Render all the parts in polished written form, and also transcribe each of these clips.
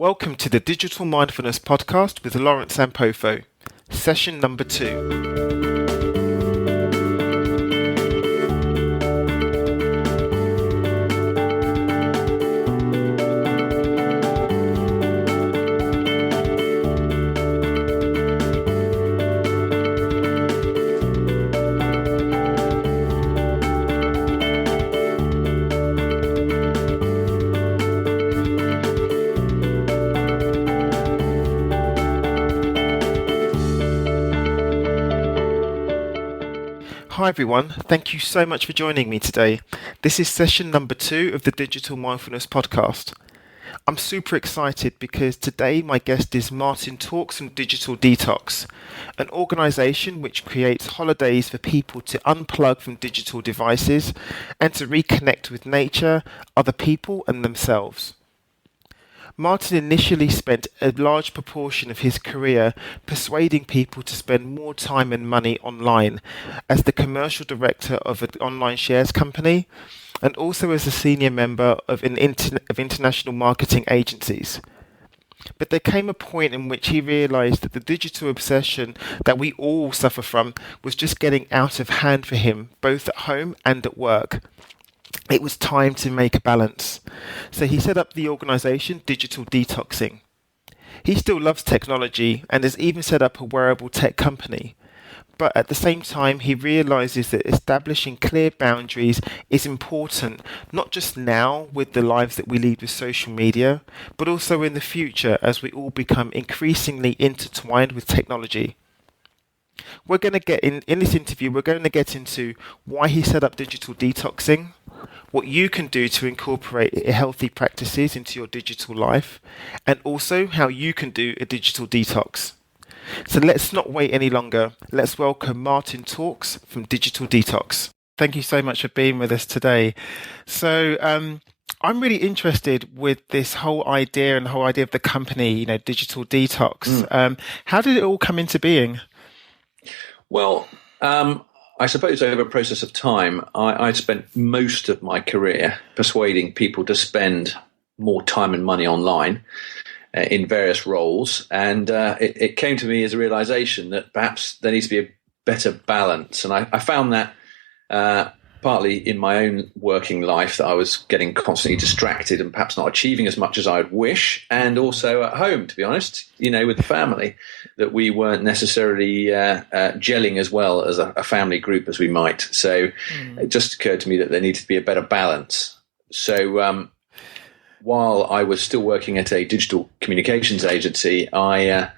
Welcome to the Digital Mindfulness Podcast with Lawrence Sampofo, session number 2. Hi everyone, thank you so much for joining me today. This is session number 2 of the Digital Mindfulness Podcast. I'm super excited because today my guest is Martin Talks from Digital Detox, an organisation which creates holidays for people to unplug from digital devices and to reconnect with nature, other people and themselves. Martin initially spent a large proportion of his career persuading people to spend more time and money online as the commercial director of an online shares company and also as a senior member of international marketing agencies. But there came a point in which he realised that the digital obsession that we all suffer from was just getting out of hand for him, both at home and at work. It was time to make a balance. So he set up the organisation Digital Detoxing. He still loves technology and has even set up a wearable tech company. But at the same time, he realises that establishing clear boundaries is important, not just now with the lives that we lead with social media, but also in the future as we all become increasingly intertwined with technology. We're going to get in this interview, we're going to get into why he set up Digital Detoxing, what you can do to incorporate healthy practices into your digital life, and also how you can do a digital detox. So let's not wait any longer. Let's welcome Martin Talks from Digital Detox. Thank you so much for being with us today. So I'm really interested with this whole idea and the whole idea of the company, Digital Detox. How did it all come into being? Well, I suppose over a process of time, I spent most of my career persuading people to spend more time and money online in various roles. And it came to me as a realization that perhaps there needs to be a better balance. And I found that partly in my own working life that I was getting constantly distracted and perhaps not achieving as much as I'd wish. And also at home, to be honest, with the family, that we weren't necessarily gelling as well as a family group as we might. So it just occurred to me that there needed to be a better balance. So while I was still working at a digital communications agency, I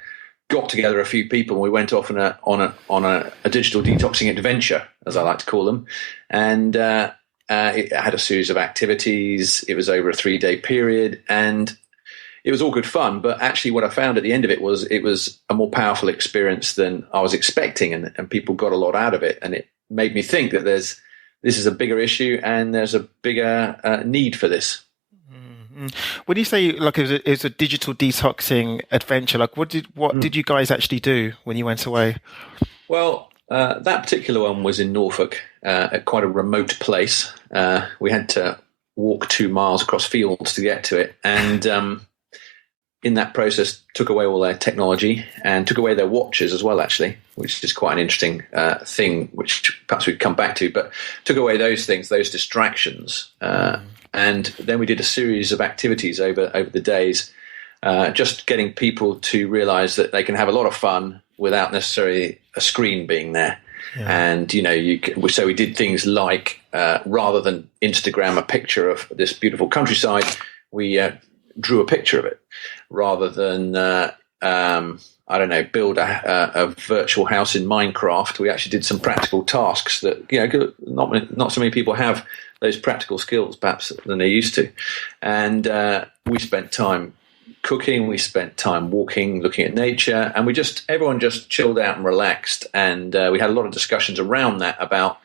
got together a few people and we went off on a digital detoxing adventure, as I like to call them. And it had a series of activities. It was over a 3-day period and it was all good fun. But actually what I found at the end of it was a more powerful experience than I was expecting, and people got a lot out of it. And it made me think that this is a bigger issue and there's a bigger need for this. When you say it was a digital detoxing adventure, what did you guys actually do when you went away? Well, that particular one was in Norfolk, at quite a remote place. We had to walk 2 miles across fields to get to it, and in that process, took away all their technology and took away their watches as well, actually, which is quite an interesting thing, which perhaps we'd come back to. But took away those things, those distractions. And then we did a series of activities over the days, just getting people to realize that they can have a lot of fun without necessarily a screen being there. Yeah. And, so we did things like, rather than Instagram a picture of this beautiful countryside, we drew a picture of it. Rather than, build a virtual house in Minecraft, we actually did some practical tasks that, not so many people have those practical skills perhaps than they used to. And we spent time cooking, we spent time walking, looking at nature, and everyone just chilled out and relaxed. And we had a lot of discussions around that about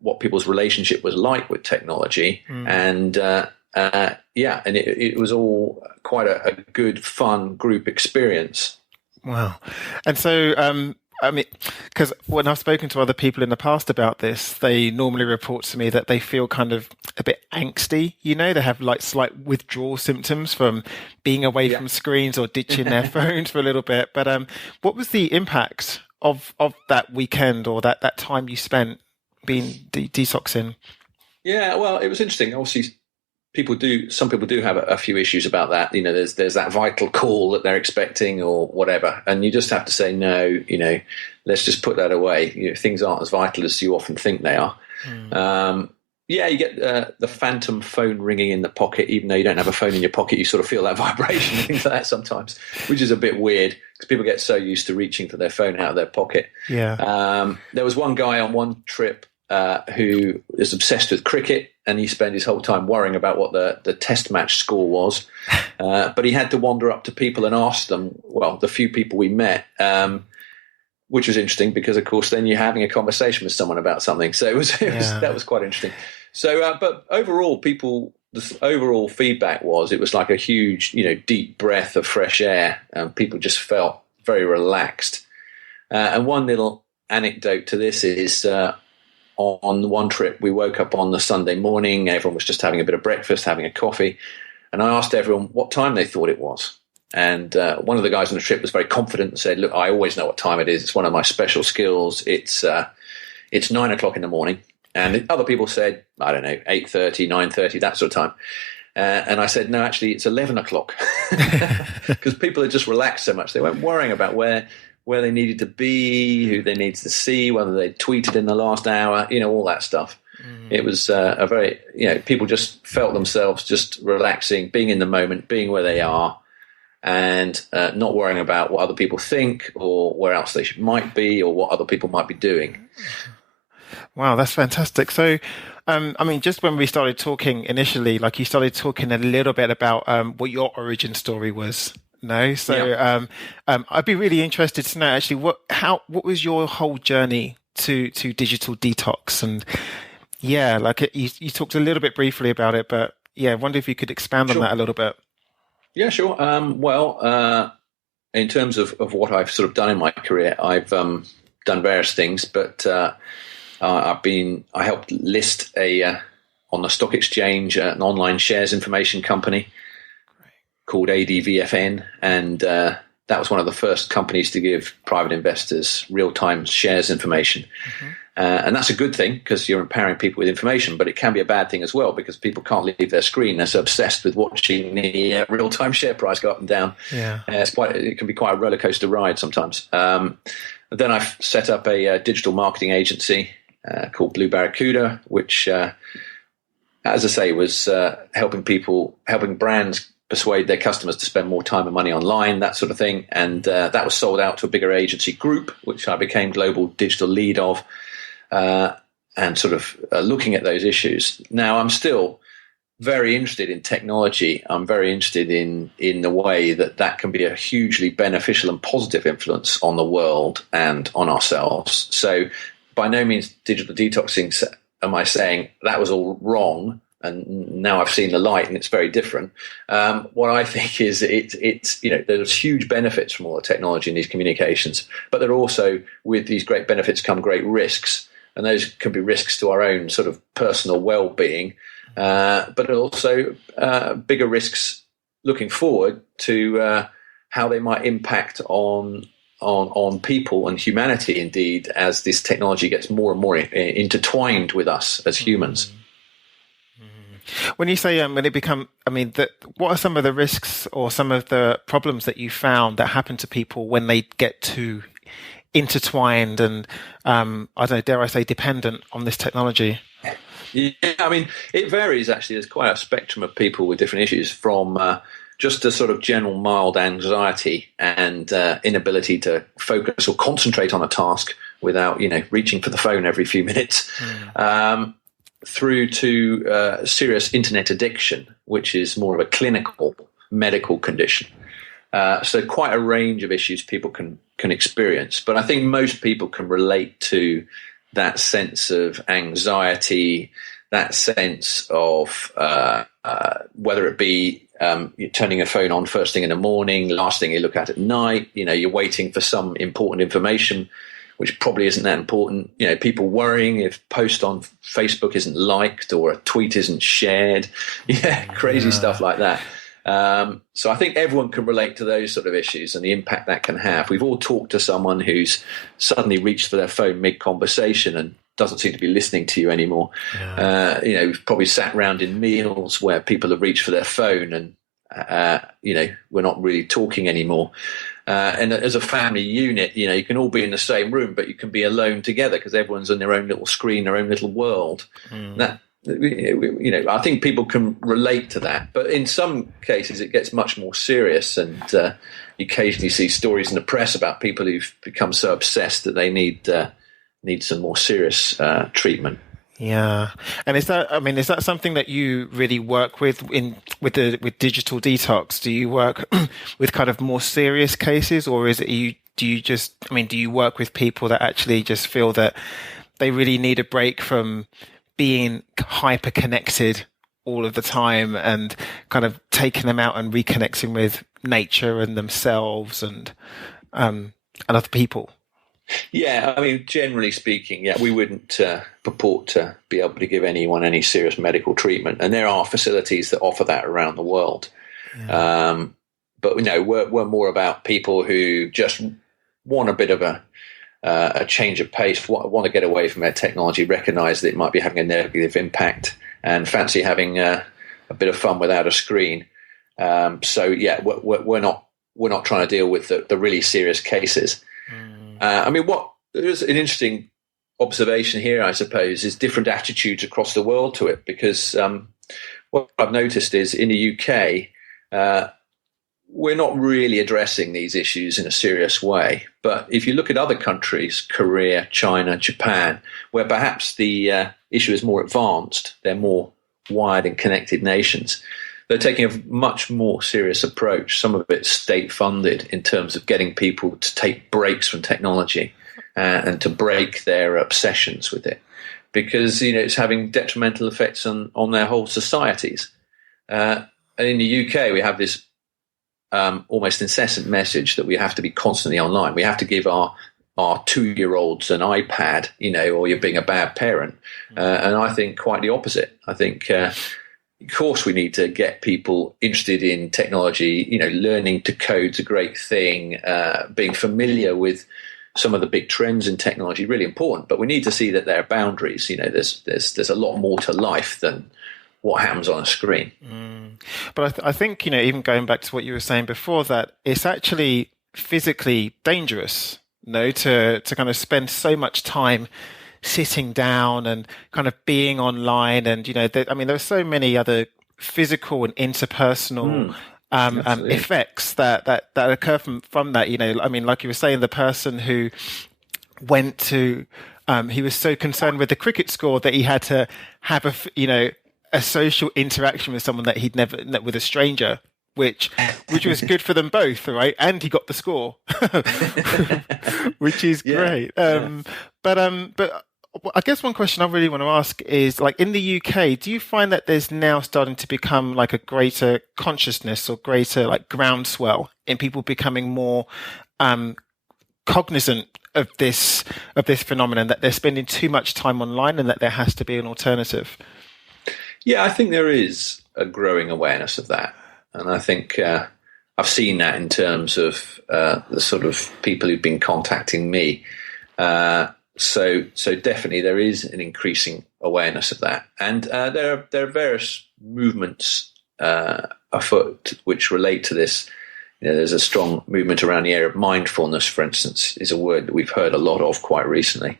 what people's relationship was like with technology. And and it was all quite a good, fun group experience. Wow. And so I mean, because when I've spoken to other people in the past about this, they normally report to me that they feel kind of a bit angsty. They have like slight withdrawal symptoms from being away Yeah. from screens or ditching their phones for a little bit. But what was the impact of that weekend or that time you spent being detoxing? Yeah, well, it was interesting. Obviously, some people do have a few issues about that. There's that vital call that they're expecting or whatever, and you just have to say no. Let's just put that away. Things aren't as vital as you often think they are. Yeah, you get the phantom phone ringing in the pocket, even though you don't have a phone in your pocket. You sort of feel that vibration and things like that sometimes, which is a bit weird because people get so used to reaching for their phone out of their pocket. Yeah. There was one guy on one trip who is obsessed with cricket, and he spent his whole time worrying about what the test match score was. But he had to wander up to people and ask them, well, the few people we met, which was interesting because, of course, then you're having a conversation with someone about something. So that was quite interesting. So, but overall, the overall feedback was it was like a huge, deep breath of fresh air, and people just felt very relaxed. And one little anecdote to this is on one trip, we woke up on the Sunday morning. Everyone was just having a bit of breakfast, having a coffee. And I asked everyone what time they thought it was. And one of the guys on the trip was very confident and said, look, I always know what time it is. It's one of my special skills. It's 9 o'clock in the morning. And other people said, I don't know, 8:30, 9:30, that sort of time. And I said, no, actually, it's 11 o'clock. Because people had just relaxed so much. They weren't worrying about where they needed to be, who they needed to see, whether they tweeted in the last hour, all that stuff. It was a very, people just felt themselves just relaxing, being in the moment, being where they are, and not worrying about what other people think or where else they might be or what other people might be doing. Wow, that's fantastic. So, just when we started talking initially, like you started talking a little bit about what your origin story was. No, so Yeah. I'd be really interested to know actually what was your whole journey to digital detox, and you talked a little bit briefly about it, but I wonder if you could expand on Sure. that a little bit. Yeah, sure. In terms of what I've sort of done in my career, I've done various things, but I helped list on the stock exchange an online shares information company called ADVFN, and that was one of the first companies to give private investors real-time shares information. And that's a good thing because you're empowering people with information, but it can be a bad thing as well because people can't leave their screen. They're so obsessed with watching the real-time share price go up and down. Yeah, it can be quite a roller coaster ride sometimes. Then I've set up a digital marketing agency called Blue Barracuda, which, as I say, was helping brands persuade their customers to spend more time and money online, that sort of thing. And that was sold out to a bigger agency group, which I became global digital lead of, and sort of looking at those issues. Now, I'm still very interested in technology. I'm very interested in the way that can be a hugely beneficial and positive influence on the world and on ourselves. So by no means digital detoxing am I saying that was all wrong and now I've seen the light and it's very different. What I think is it's there's huge benefits from all the technology in these communications, but there are also, with these great benefits come great risks, and those can be risks to our own sort of personal well-being, but also bigger risks looking forward to how they might impact on people and humanity, indeed, as this technology gets more and more intertwined with us as humans. When you say when it become, what are some of the risks or some of the problems that you found that happen to people when they get too intertwined and I don't know, dare I say, dependent on this technology? Yeah, it varies actually. There's quite a spectrum of people with different issues, from just a sort of general mild anxiety and inability to focus or concentrate on a task without, reaching for the phone every few minutes, through to serious internet addiction, which is more of a clinical medical condition. So quite a range of issues people can experience. But I think most people can relate to that sense of anxiety, that sense of whether it be You're turning a phone on first thing in the morning, last thing you look at night. You're waiting for some important information, which probably isn't that important. People worrying if post on Facebook isn't liked or a tweet isn't shared. Crazy stuff like that. So I think everyone can relate to those sort of issues and the impact that can have. We've all talked to someone who's suddenly reached for their phone mid-conversation and doesn't seem to be listening to you anymore. We've probably sat around in meals where people have reached for their phone and, we're not really talking anymore. And as a family unit, you can all be in the same room, but you can be alone together because everyone's on their own little screen, their own little world. That, I think people can relate to that. But in some cases, it gets much more serious. And you occasionally see stories in the press about people who've become so obsessed that they need some more serious treatment. Yeah, and is that something that you really work with with Digital Detox? Do you work with kind of more serious cases, or is it do you work with people that actually just feel that they really need a break from being hyper connected all of the time and kind of taking them out and reconnecting with nature and themselves and other people? Yeah, generally speaking, we wouldn't purport to be able to give anyone any serious medical treatment, and there are facilities that offer that around the world. Yeah. But we're more about people who just want a bit of a change of pace, want to get away from their technology, recognise that it might be having a negative impact, and fancy having a bit of fun without a screen. We're not trying to deal with the really serious cases. There's an interesting observation here, I suppose, is different attitudes across the world to it, because what I've noticed is in the UK, we're not really addressing these issues in a serious way. But if you look at other countries, Korea, China, Japan, where perhaps the issue is more advanced, they're more wired and connected nations, they're taking a much more serious approach. Some of it's state-funded in terms of getting people to take breaks from technology and to break their obsessions with it, because it's having detrimental effects on their whole societies. And in the UK, we have this almost incessant message that we have to be constantly online. We have to give our 2-year-olds an iPad, or you're being a bad parent. And I think quite the opposite. I think of course, we need to get people interested in technology. Learning to code's a great thing. Being familiar with some of the big trends in technology, really important. But we need to see that there are boundaries. There's a lot more to life than what happens on a screen. But I think even going back to what you were saying before, that it's actually physically dangerous, to kind of spend so much time sitting down and kind of being online, and there are so many other physical and interpersonal effects that occur from that. Like you were saying, the person who went to he was so concerned with the cricket score that he had to have a social interaction with someone that he'd never met, with a stranger, which was good for them both, right? And he got the score, which is great. But I guess one question I really want to ask is, like, in the UK, do you find that there's now starting to become like a greater consciousness or greater like groundswell in people becoming more cognizant of this phenomenon, that they're spending too much time online and that there has to be an alternative? Yeah, I think there is a growing awareness of that. And I think I've seen that in terms of the sort of people who've been contacting me. So definitely there is an increasing awareness of that. And there are various movements afoot which relate to this. There's a strong movement around the area of mindfulness, for instance, is a word that we've heard a lot of quite recently.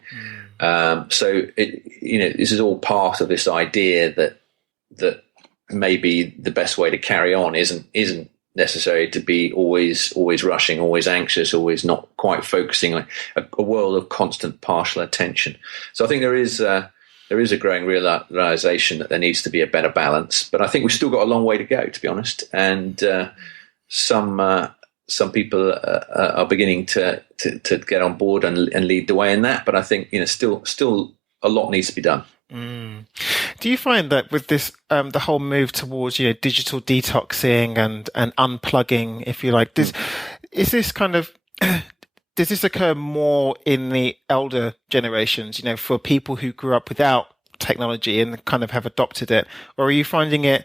So this is all part of this idea that maybe the best way to carry on isn't necessary to be always rushing, always anxious, always not quite focusing on a world of constant partial attention. So I think there is a growing realization that there needs to be a better balance, but I think we've still got a long way to go, to be honest. And some people are beginning to get on board and lead the way in that. But I think still a lot needs to be done. Mm. Do you find that with this, the whole move towards, digital detoxing and unplugging, if you like, is this kind of does this occur more in the elder generations, for people who grew up without technology and kind of have adopted it, or are you finding it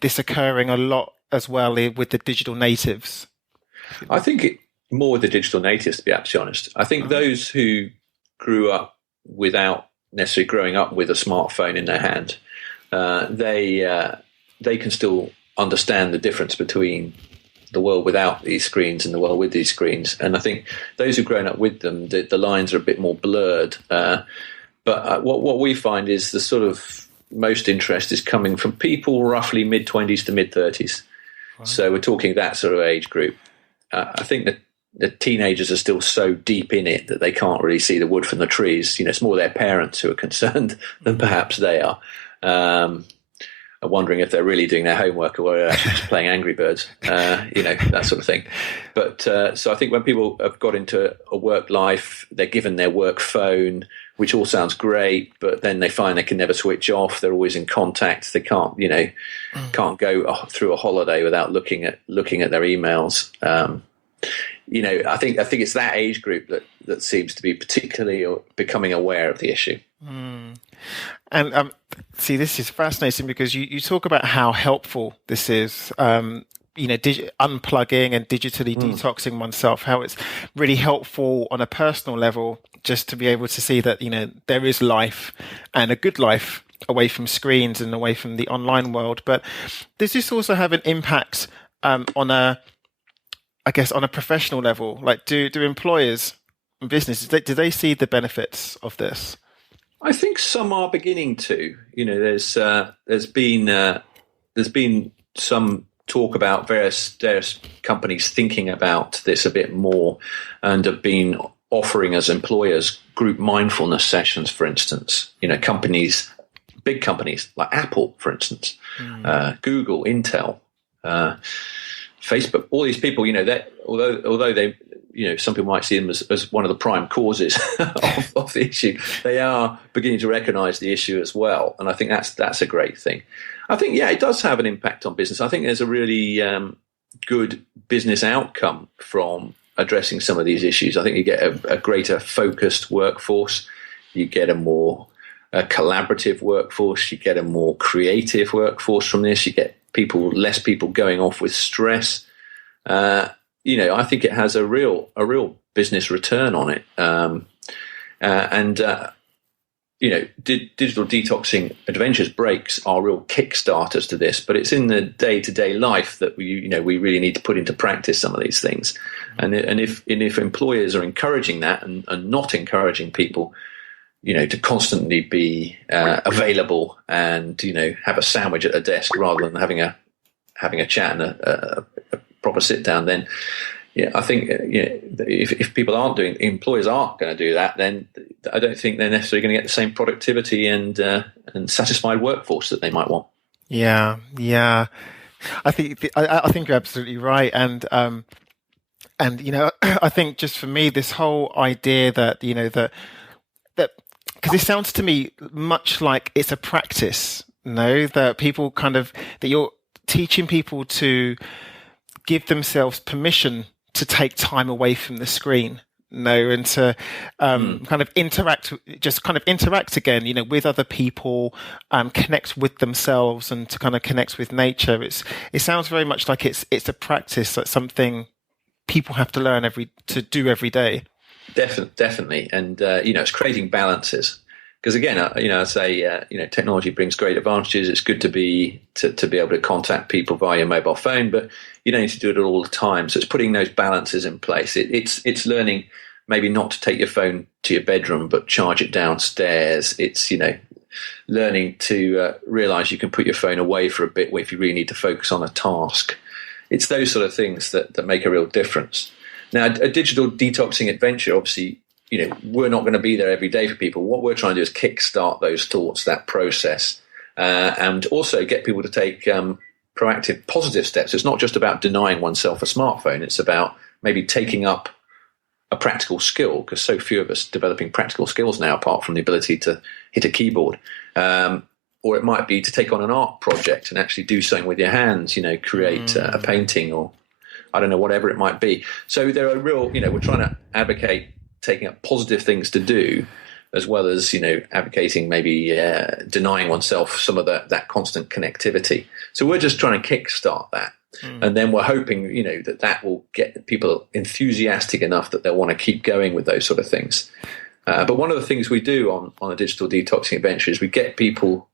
this occurring a lot as well with the digital natives? I think more with the digital natives, to be absolutely honest. I think those who grew up without necessarily growing up with a smartphone in their hand, they can still understand the difference between the world without these screens and the world with these screens. And I think those who've grown up with them, the lines are a bit more blurred. But what we find is the sort of most interest is coming from people roughly mid-20s to mid-30s. Right. So we're talking that sort of age group. I think that the teenagers are still so deep in it that they can't really see the wood from the trees. It's more their parents who are concerned than perhaps they are. Wondering if they're really doing their homework or whether they're actually just playing Angry Birds, that sort of thing. But so I think when people have got into a work life, they're given their work phone, which all sounds great, but then they find they can never switch off. They're always in contact. They can't go through a holiday without looking at their emails. I think it's that age group that seems to be particularly becoming aware of the issue. Mm. And see, this is fascinating because you talk about how helpful this is, unplugging and digitally detoxing oneself, how it's really helpful on a personal level just to be able to see that, there is life and a good life away from screens and away from the online world. But does this also have an impact on a professional level? Like, do employers and businesses, do they see the benefits of this? I think some are beginning to. There's been some talk about various companies thinking about this a bit more, and have been offering as employers group mindfulness sessions, for instance. Companies, big companies like Apple, for instance, Google, Intel, Facebook, all these people. That although they. Some people might see them as one of the prime causes of the issue. They are beginning to recognise the issue as well, and I think that's a great thing. I think, it does have an impact on business. I think there's a really good business outcome from addressing some of these issues. I think you get a greater focused workforce, you get a more collaborative workforce, you get a more creative workforce from this, you get less people going off with stress. I think it has a real business return on it. Digital detoxing adventures breaks are real kickstarters to this, but it's in the day-to-day life that we really need to put into practice some of these things. And if employers are encouraging that and not encouraging people, to constantly be available and have a sandwich at a desk rather than having a chat and a proper sit down, then I think if people employers aren't going to do that, then I don't think they're necessarily going to get the same productivity and satisfied workforce that they might want. Yeah. I think you're absolutely right, and I think just for me, this whole idea that that because it sounds to me much like it's a practice, that people that you're teaching people to give themselves permission to take time away from the screen, and to kind of interact again, with other people, connect with themselves, and to kind of connect with nature. It sounds very much like it's a practice, that's something people have to learn to do every day. Definitely, and it's creating balances. Because again, I say, technology brings great advantages. It's good to be able to contact people via your mobile phone, but you don't need to do it all the time. So it's putting those balances in place. It's learning maybe not to take your phone to your bedroom, but charge it downstairs. It's learning to realize you can put your phone away for a bit if you really need to focus on a task. It's those sort of things that make a real difference. Now, a digital detoxing adventure, obviously, we're not going to be there every day for people. What we're trying to do is kickstart those thoughts, that process, and also get people to take proactive, positive steps. It's not just about denying oneself a smartphone. It's about maybe taking up a a practical skill, because so few of us developing practical skills now, apart from the ability to hit a keyboard. Or it might be to take on an art project and actually do something with your hands, create a painting, or I don't know, whatever it might be. So there are real, we're trying to advocate taking up positive things to do, as well as, advocating maybe denying oneself some of that constant connectivity. So we're just trying to kickstart that. And then we're hoping, that will get people enthusiastic enough that they'll want to keep going with those sort of things. But one of the things we do on a digital detoxing adventure is we get people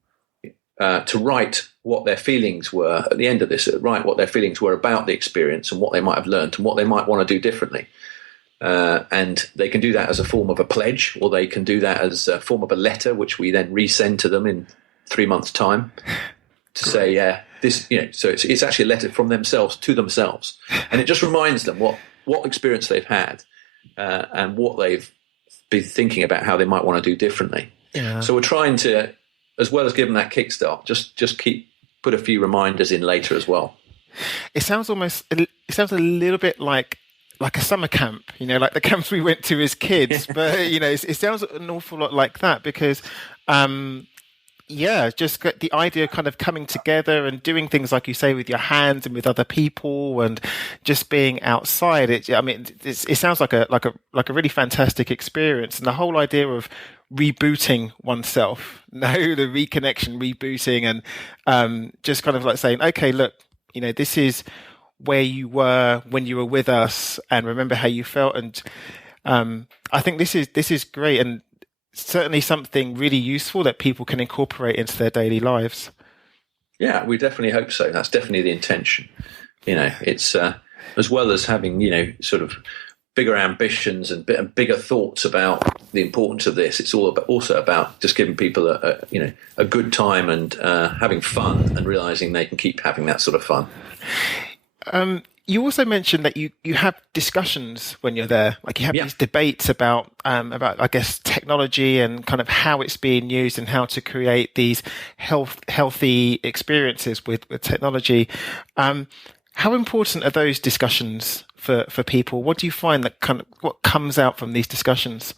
to write what their feelings were at the end of this, write what their feelings were about the experience and what they might have learned and what they might want to do differently. And they can do that as a form of a pledge, or they can do that as a form of a letter, which we then resend to them in 3 months' time to say, this, so it's actually a letter from themselves to themselves. And it just reminds them what experience they've had and what they've been thinking about how they might want to do differently. Yeah. So we're trying to, as well as give them that kickstart, just put a few reminders in later as well. It sounds a little bit like a summer camp, like the camps we went to as kids. But it sounds an awful lot like that because, just the idea of kind of coming together and doing things like you say with your hands and with other people and just being outside. It sounds like a really fantastic experience, and the whole idea of rebooting oneself, the reconnection, rebooting, and just kind of like saying, okay, look, this is where you were when you were with us, and remember how you felt. And I think this is great, and certainly something really useful that people can incorporate into their daily lives. Yeah, we definitely hope so. That's definitely the intention. It's as well as having sort of bigger ambitions and bigger thoughts about the importance of this. It's also about just giving people a good time and having fun, and realizing they can keep having that sort of fun. You also mentioned that you have discussions when you're there, like you have these debates about I guess technology and kind of how it's being used and how to create these healthy experiences with technology. How important are those discussions for people? What do you find what comes out from these discussions?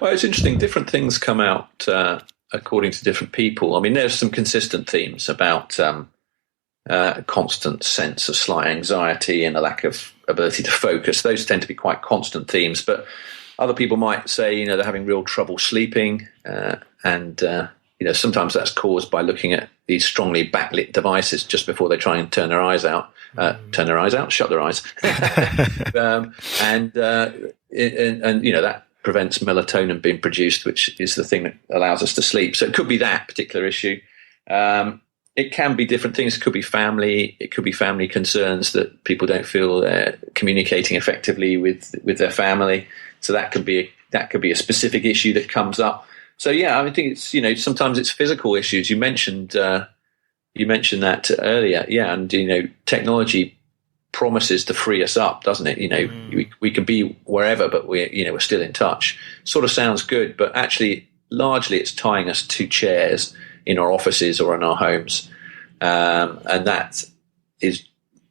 Well, it's interesting. Different things come out according to different people. I mean, there's some consistent themes about a constant sense of slight anxiety and a lack of ability to focus. Those tend to be quite constant themes, but other people might say, they're having real trouble sleeping, and sometimes that's caused by looking at these strongly backlit devices just before they try and shut their eyes. And that prevents melatonin being produced, which is the thing that allows us to sleep. So it could be that particular issue. It can be different things. It could be family. It could be family concerns that people don't feel they're communicating effectively with their family. So that could be a specific issue that comes up. So I think it's sometimes it's physical issues. You mentioned that earlier, and technology promises to free us up, doesn't it? We can be wherever, but we're still in touch. Sort of sounds good, but actually, largely, it's tying us to chairs in our offices or in our homes, and that is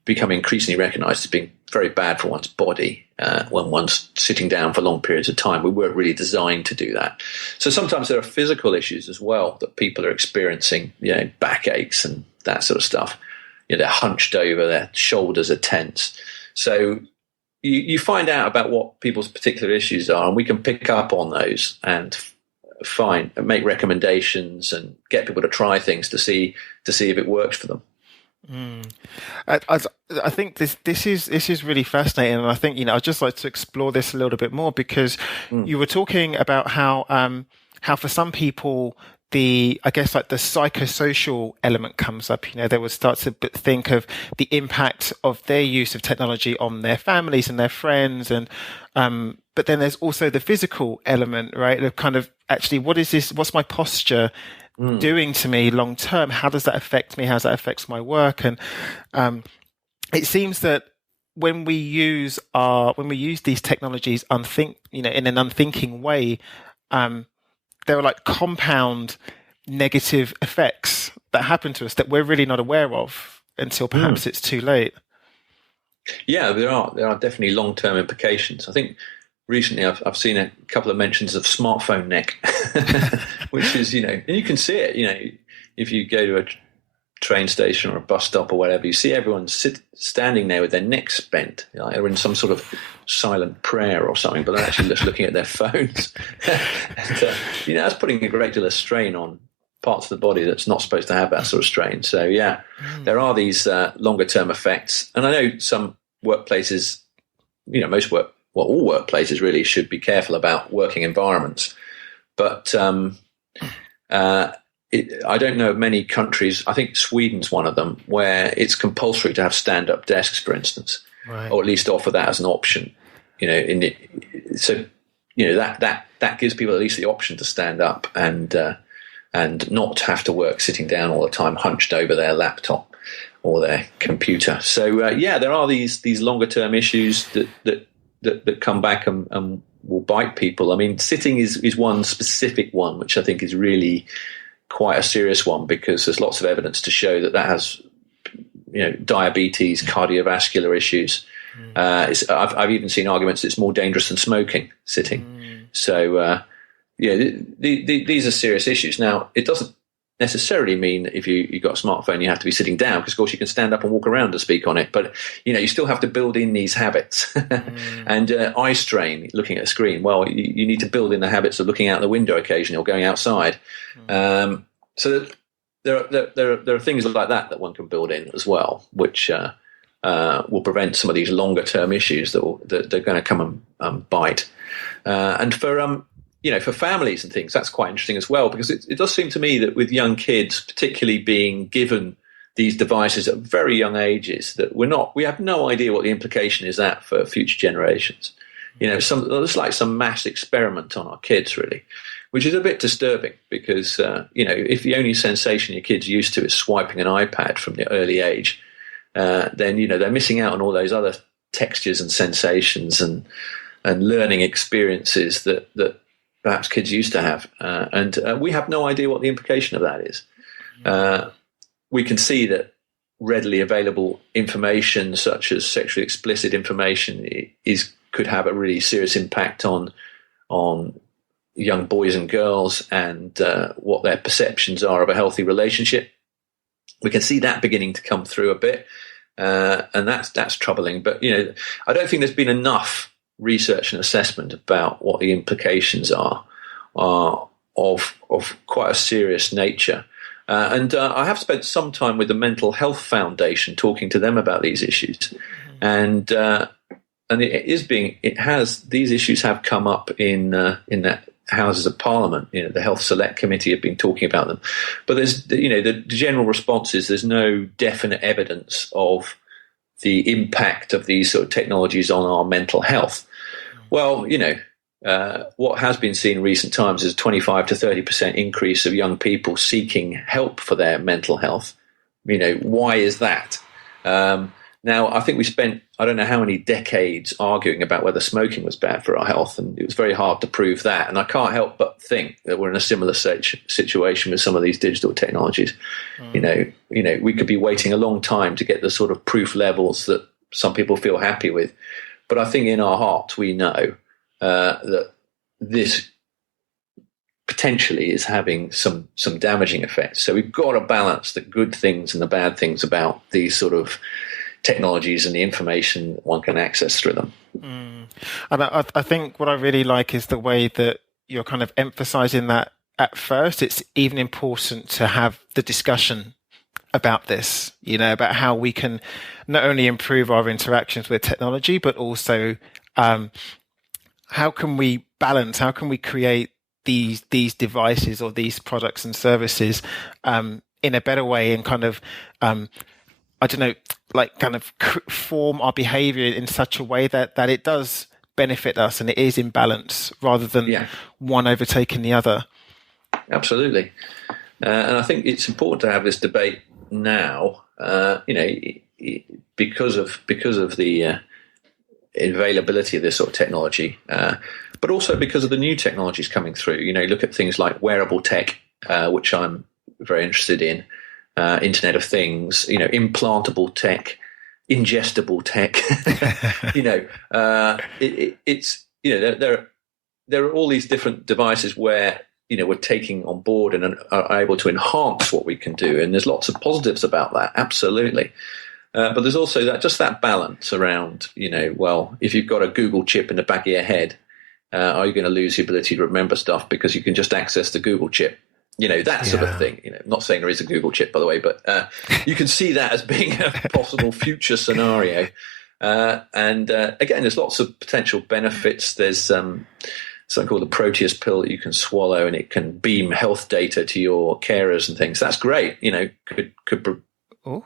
becoming increasingly recognised as being very bad for one's body when one's sitting down for long periods of time. We weren't really designed to do that. So sometimes there are physical issues as well that people are experiencing, backaches and that sort of stuff. They're hunched over, their shoulders are tense. So you find out about what people's particular issues are, and we can pick up on those and make recommendations and get people to try things to see if it works for them. I think this is really fascinating, and I think I'd just like to explore this a little bit more, because you were talking about how for some people the psychosocial element comes up. They would start to think of the impact of their use of technology on their families and their friends, and but then there's also the physical element, right? Of kind of actually, what's my posture doing to me long term? How does that affect me? How does that affect my work? And it seems that when we use these technologies in an unthinking way, there are like compound negative effects that happen to us that we're really not aware of until perhaps it's too late. Yeah, there are definitely long-term implications. I think recently I've seen a couple of mentions of smartphone neck, which is, and you can see it, if you go to a train station or a bus stop or whatever, you see everyone standing there with their necks bent, they're in some sort of silent prayer or something, but they're actually just looking at their phones. And, that's putting a great deal of strain on parts of the body that's not supposed to have that sort of strain. So there are these longer term effects, and I know some workplaces, all workplaces really should be careful about working environments, but I don't know of many countries, I think Sweden's one of them, where it's compulsory to have stand-up desks, for instance, right, or at least offer that as an option. That gives people at least the option to stand up and not have to work sitting down all the time, hunched over their laptop or their computer. So there are these longer-term issues that come back and will bite people. I mean, sitting is one specific one, which I think is really quite a serious one, because there's lots of evidence to show that has, diabetes, cardiovascular issues. I've even seen arguments it's more dangerous than smoking, sitting. So, these are serious issues. Now, it doesn't necessarily mean that if you've got a smartphone, you have to be sitting down, because, of course, you can stand up and walk around and speak on it. But, you still have to build in these habits. And eye strain, looking at a screen, well, you need to build in the habits of looking out the window occasionally or going outside. So there are things like that one can build in as well, which will prevent some of these longer term issues that they're going to come and bite. And for families and things, that's quite interesting as well, because it does seem to me that with young kids, particularly being given these devices at very young ages, that we have no idea what the implication is that for future generations. It's like some mass experiment on our kids, really, which is a bit disturbing, because, if the only sensation your kid's used to is swiping an iPad from the early age, then, they're missing out on all those other textures and sensations and learning experiences that perhaps kids used to have. And we have no idea what the implication of that is. We can see that readily available information, such as sexually explicit information, could have a really serious impact on young boys and girls, and what their perceptions are of a healthy relationship. We can see that beginning to come through a bit, and that's troubling. But I don't think there's been enough research and assessment about what the implications are of quite a serious nature. And I have spent some time with the Mental Health Foundation talking to them about these issues, and these issues have come up in the Houses of Parliament. The Health Select Committee have been talking about them, but there's the general response is there's no definite evidence of the impact of these sort of technologies on our mental health. Well, what has been seen in recent times is a 25 to 30% increase of young people seeking help for their mental health. Why is that? Now, I think we spent, I don't know how many decades arguing about whether smoking was bad for our health, and it was very hard to prove that. And I can't help but think that we're in a similar situation with some of these digital technologies. We could be waiting a long time to get the sort of proof levels that some people feel happy with. But I think in our hearts we know that this potentially is having some damaging effects. So we've got to balance the good things and the bad things about these sort of technologies and the information one can access through them. And I think what I really like is the way that you're kind of emphasizing that at first. It's even important to have the discussion about this, about how we can not only improve our interactions with technology, but also how can we create these devices or these products and services in a better way, and kind of form our behavior in such a way that it does benefit us and it is in balance, rather than one overtaking the other. Absolutely. And I think it's important to have this debate now, because of the availability of this sort of technology, but also because of the new technologies coming through. Look at things like wearable tech, which I'm very interested in, Internet of Things, implantable tech, ingestible tech. there are all these different devices where we're taking on board and are able to enhance what we can do, and there's lots of positives about that, absolutely. But there's also that balance around, well, if you've got a Google chip in the back of your head, are you going to lose the ability to remember stuff because you can just access the Google chip? That sort of thing. I'm not saying there is a Google chip, by the way, but you can see that as being a possible future scenario. And again, there's lots of potential benefits. There's something called the Proteus pill that you can swallow, and it can beam health data to your carers and things. That's great. Could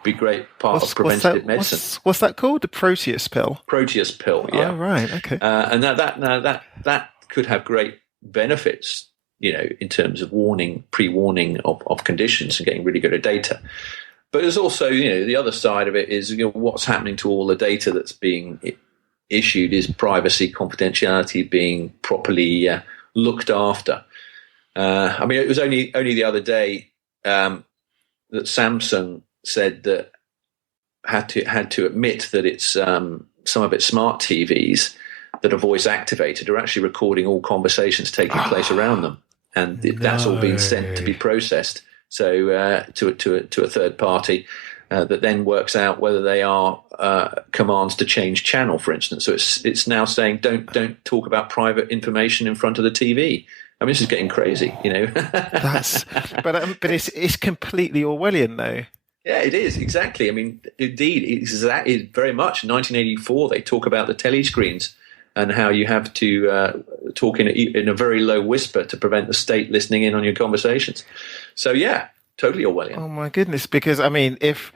be great part of preventative medicine. What's that called? The Proteus pill? Proteus pill, yeah. Oh, right, okay. And that could have great benefits, in terms of pre-warning of conditions and getting really good at data. But there's also, the other side of it is, what's happening to all the data that's being issued. Is privacy, confidentiality being properly looked after? It was only the other day that Samsung said that had to admit that it's some of its smart TVs that are voice activated are actually recording all conversations taking place around them, and that's all being sent to be processed. So to a third party that then works out whether they are commands to change channel, for instance. So it's now saying don't talk about private information in front of the TV. This is getting crazy, But it's completely Orwellian, though. Yeah, it is, exactly. Indeed, it's very much 1984. They talk about the telescreens and how you have to talk in a very low whisper to prevent the state listening in on your conversations. So, yeah, totally Orwellian. Oh, my goodness. Because, if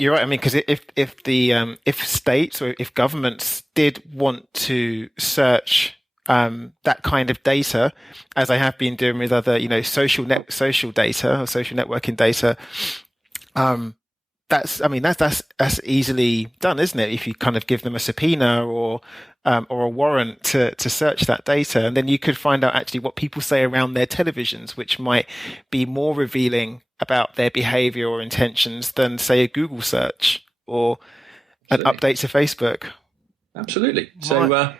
you're right, because if states or if governments did want to search that kind of data, as they have been doing with other, social data or social networking data, that's easily done, isn't it? If you kind of give them a subpoena or a warrant to search that data, and then you could find out actually what people say around their televisions, which might be more revealing about their behavior or intentions than, say, a Google search or an update to Facebook. Absolutely. So,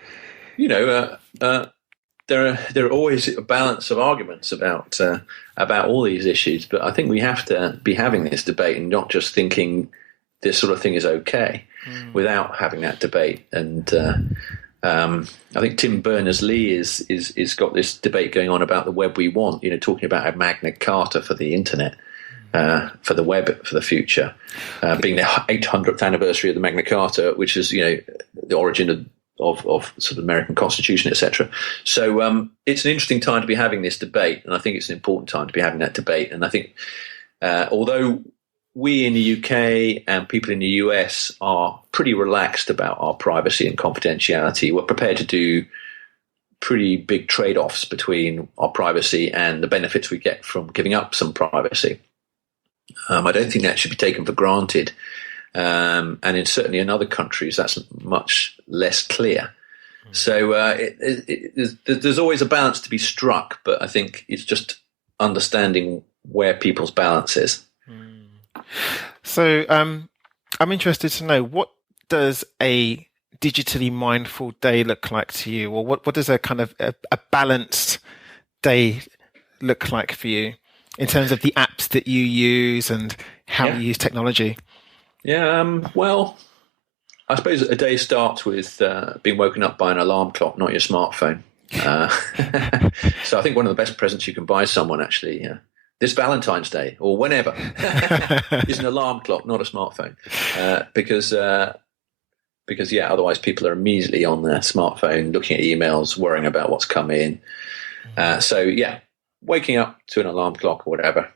there are always a balance of arguments about all these issues, but I think we have to be having this debate and not just thinking this sort of thing is okay without having that debate. And I think Tim Berners-Lee is got this debate going on about the web we want. Talking about a Magna Carta for the internet, for the web for the future, being the 800th anniversary of the Magna Carta, which is the origin of sort of American Constitution, etc. So it's an interesting time to be having this debate, and I think it's an important time to be having that debate. And I think although we in the UK and people in the US are pretty relaxed about our privacy and confidentiality, we're prepared to do pretty big trade-offs between our privacy and the benefits we get from giving up some privacy. I don't think that should be taken for granted. And certainly in other countries, that's much less clear. So there's always a balance to be struck, but I think it's just understanding where people's balance is. So I'm interested to know, what does a digitally mindful day look like to you, or what does a kind of a balanced day look like for you in terms of the apps that you use and how you use technology? Yeah, well, I suppose a day starts with being woken up by an alarm clock, not your smartphone. So I think one of the best presents you can buy someone, actually, this Valentine's Day or whenever, is an alarm clock, not a smartphone, because otherwise people are immediately on their smartphone, looking at emails, worrying about what's come in. So waking up to an alarm clock or whatever.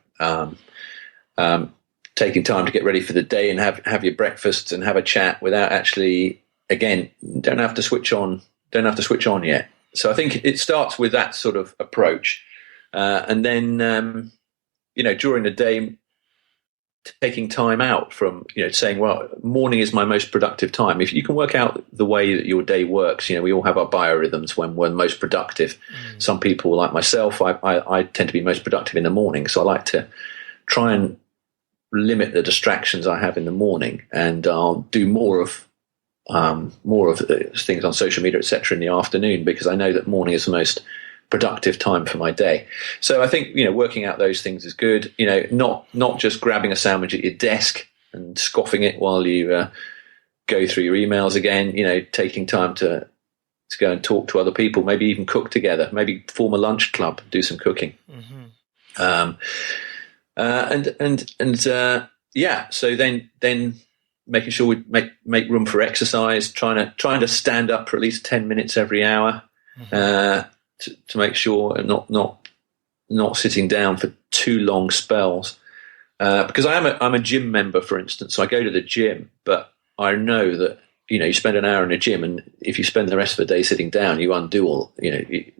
Taking time to get ready for the day and have your breakfast and have a chat without actually, again, don't have to switch on yet. So I think it starts with that sort of approach, and then during the day, taking time out from saying, well, morning is my most productive time. If you can work out the way that your day works, we all have our biorhythms when we're most productive. Some people, like myself, I tend to be most productive in the morning, so I like to try and limit the distractions I have in the morning, and I'll do more of more of things on social media, etc., in the afternoon, because I know that morning is the most productive time for my day. So I think, working out those things is good. Not just grabbing a sandwich at your desk and scoffing it while you go through your emails again. Taking time to go and talk to other people, maybe even cook together, maybe form a lunch club, do some cooking. Mm-hmm. So then making sure we make room for exercise, trying to stand up for at least 10 minutes every hour, mm-hmm. to make sure and not sitting down for too long spells. Because I'm a gym member, for instance, so I go to the gym, but I know that you spend an hour in a gym, and if you spend the rest of the day sitting down, you undo all. The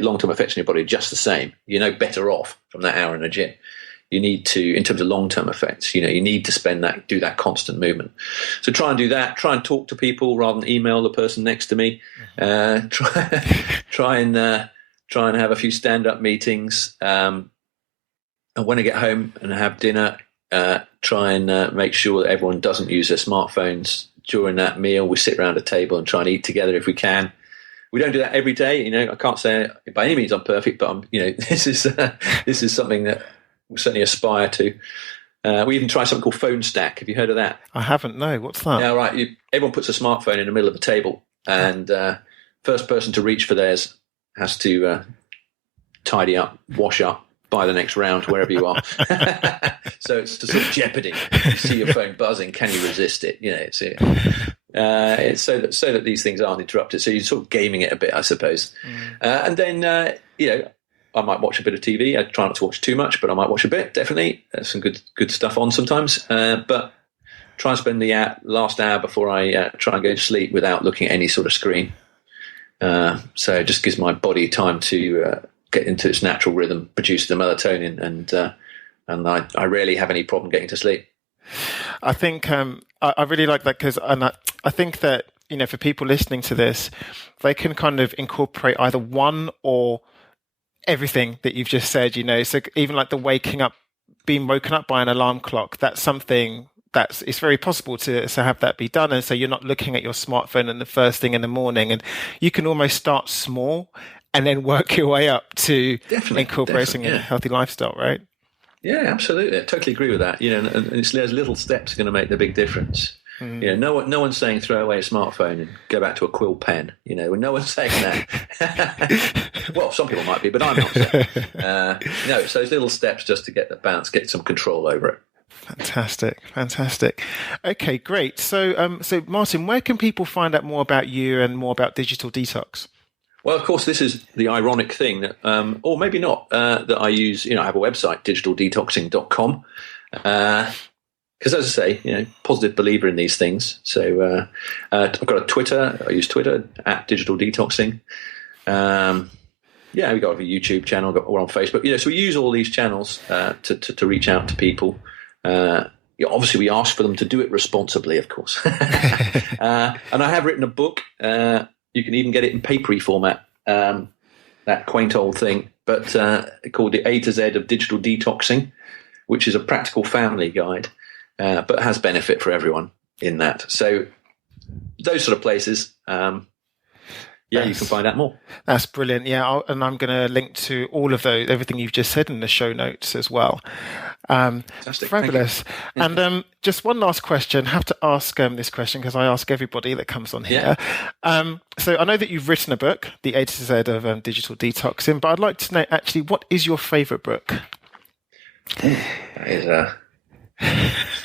long-term effects on your body are just the same. You're no better off from that hour in a gym. You need to, in terms of long-term effects, you need to do that constant movement. So try and do that. Try and talk to people rather than email the person next to me. Try and have a few stand-up meetings. And when I get home and have dinner, try and make sure that everyone doesn't use their smartphones during that meal. We sit around a table and try and eat together if we can. We don't do that every day. I can't say by any means I'm perfect, but this is something that we certainly aspire to. We even try something called phone stack. Have you heard of that? I haven't. No. What's that? Yeah, right. Everyone puts a smartphone in the middle of the table, and first person to reach for theirs has to tidy up, wash up, by the next round, wherever you are. So it's the sort of jeopardy. You see your phone buzzing. Can you resist it? It's so that these things aren't interrupted. So you're sort of gaming it a bit, I suppose. And then I might watch a bit of TV. I try not to watch too much, but I might watch a bit. Definitely, there's some good stuff on sometimes. But try and spend the last hour before I try and go to sleep without looking at any sort of screen. So it just gives my body time to get into its natural rhythm, produce the melatonin, and I rarely have any problem getting to sleep. I think I really like that because I think that for people listening to this, they can kind of incorporate either one or everything that you've just said. So even like being woken up by an alarm clock, that's something it's very possible to have that be done, and so you're not looking at your smartphone in the first thing in the morning, and you can almost start small and then work your way up to incorporating a healthy lifestyle, right? Yeah, absolutely. I totally agree with that. And it's those little steps are going to make the big difference. No one's saying throw away a smartphone and go back to a quill pen. No one's saying that. Well, some people might be, but I'm not saying. No, it's those little steps just to get the balance, get some control over it. Fantastic. Okay, great. So Martin, where can people find out more about you and more about Digital Detox? Well, of course, this is the ironic thing that, or maybe not, that I use. I have a website, digitaldetoxing.com, because, as I say, positive believer in these things. So I've got a Twitter. I use Twitter @digitaldetoxing. We've got a YouTube channel. We're on Facebook. So we use all these channels to reach out to people. Obviously, we ask for them to do it responsibly, of course. And I have written a book. You can even get it in papery format, that quaint old thing, but called The A to Z of Digital Detoxing, which is a practical family guide, but has benefit for everyone in that. So those sort of places, you can find out more. That's brilliant. Yeah, and I'm going to link to all of those, everything you've just said in the show notes as well. Fantastic. Fabulous. And just one last question. I have to ask this question because I ask everybody that comes on here. So I know that you've written a book, The A to Z of Digital Detoxing, but I'd like to know actually what is your favourite book? That is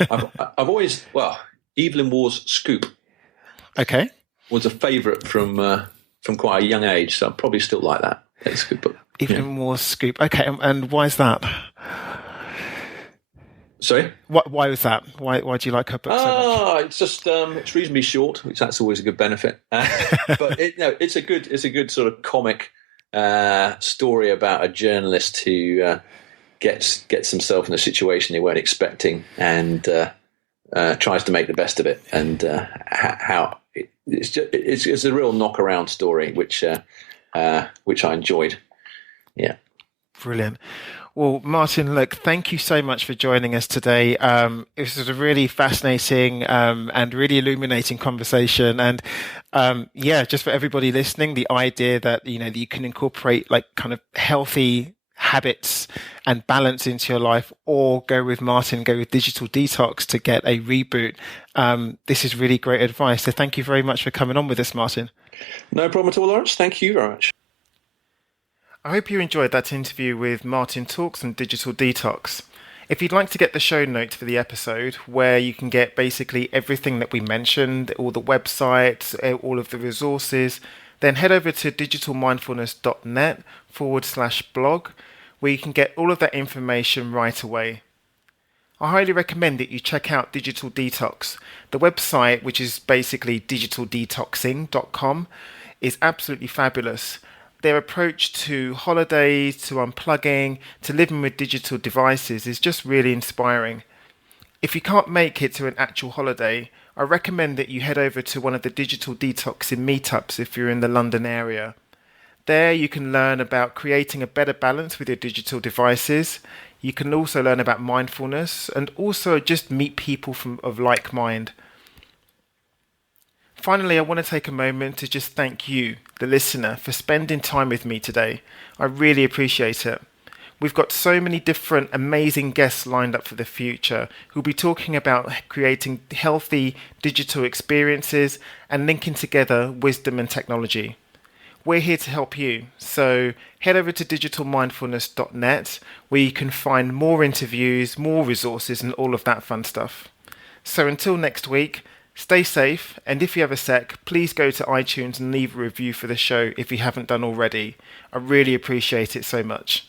I've always Evelyn Waugh's Scoop. Okay. Was a favourite from quite a young age, so I probably still like that. It's a good book. Even more Scoop. Okay, and why is that? Sorry? Why was that? Why do you like her book so much? It's just it's reasonably short, which that's always a good benefit. But it's a good sort of comic story about a journalist who gets himself in a situation they weren't expecting and tries to make the best of it, and how. It's a real knock-around story, which I enjoyed. Yeah. Brilliant. Well, Martin, look, thank you so much for joining us today. This was a really fascinating and really illuminating conversation. And yeah, just for everybody listening, the idea that that you can incorporate like kind of healthy habits and balance into your life, or go with Martin, go with digital detox to get a reboot. This is really great advice. So thank you very much for coming on with us, Martin. No problem at all, Lawrence. Thank you very much. I hope you enjoyed that interview with Martin Talks and Digital Detox. If you'd like to get the show notes for the episode, where you can get basically everything that we mentioned, all the websites, all of the resources, then head over to digitalmindfulness.net/blog, where you can get all of that information right away. I highly recommend that you check out Digital Detox. The website, which is basically digitaldetoxing.com, is absolutely fabulous. Their approach to holidays, to unplugging, to living with digital devices is just really inspiring. If you can't make it to an actual holiday, I recommend that you head over to one of the digital detoxing meetups if you're in the London area. There you can learn about creating a better balance with your digital devices. You can also learn about mindfulness and also just meet people of like mind. Finally, I want to take a moment to just thank you, the listener, for spending time with me today. I really appreciate it. We've got so many different amazing guests lined up for the future who'll be talking about creating healthy digital experiences and linking together wisdom and technology. We're here to help you, so head over to digitalmindfulness.net where you can find more interviews, more resources and all of that fun stuff. So until next week, stay safe, and if you have a sec, please go to iTunes and leave a review for the show if you haven't done already. I really appreciate it so much.